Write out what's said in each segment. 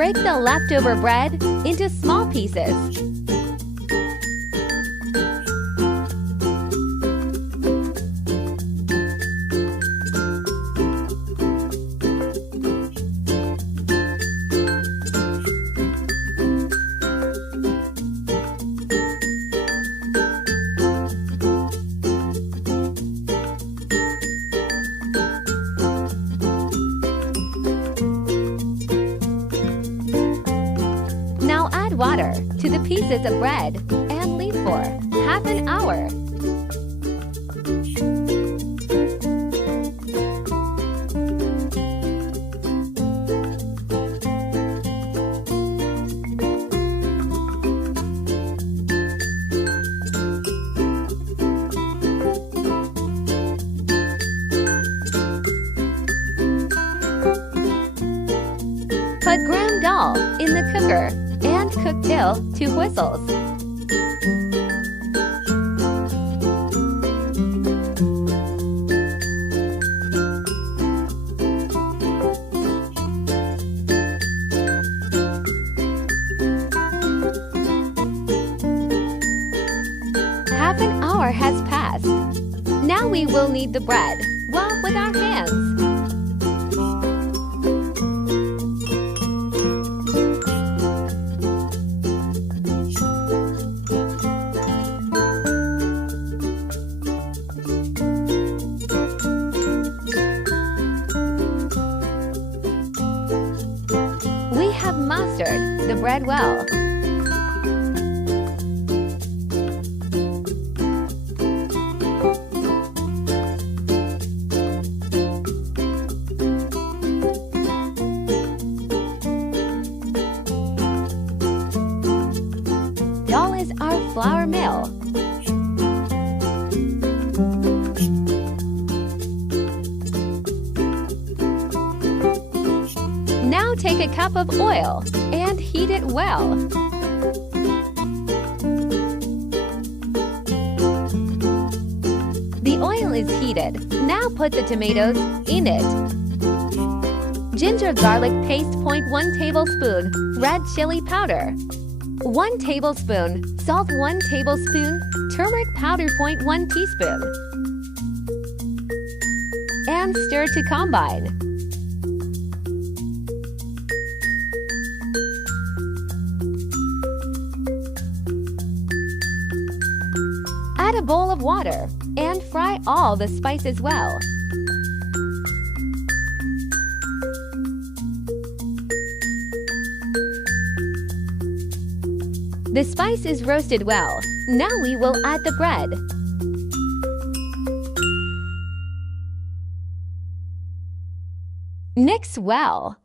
Break the leftover bread into small pieces. Water to the pieces of bread and leave for half an hour. Put ground dal in the cooker and cook till 2 whistles. Half an hour has passed. Now we will knead the bread well with our hands. Mastered the bread well. Dal is our flour mill. Now take a cup of oil and heat it well. The oil is heated. Now put the tomatoes in it. Ginger garlic paste 0.1 tablespoon, red chili powder. 1 tablespoon, salt 1 tablespoon, turmeric powder 0.1 teaspoon. And stir to combine. Add a bowl of water and fry all the spices well. The spice is roasted well. Now we will add the bread. Mix well.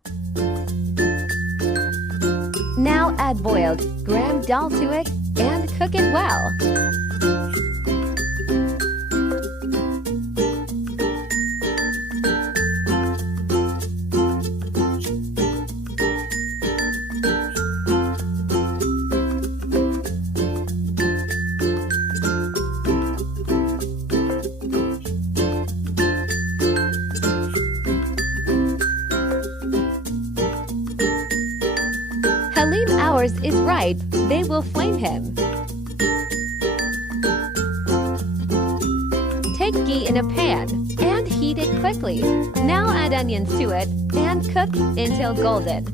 Now add boiled gram dal to it and cook it well. Haleem ours is ripe, they will flame him. Take ghee in a pan and heat it quickly. Now add onions to it and cook until golden.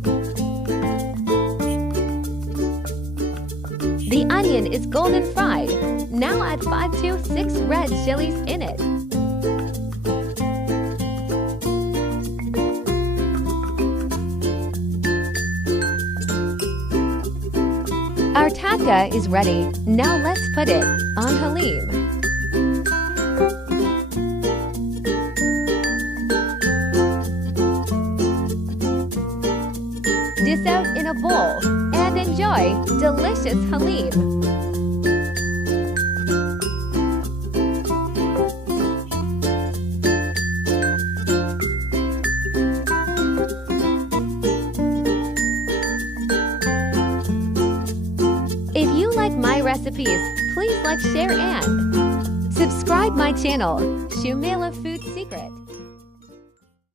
The onion is golden fried. Now add 5 to 6 red chilies in it. Our tadka is ready. Now let's put it on haleem. Dish out in a bowl and enjoy delicious haleem. If you like my recipes, please like, share, and subscribe my channel, Shumaila Food Secret.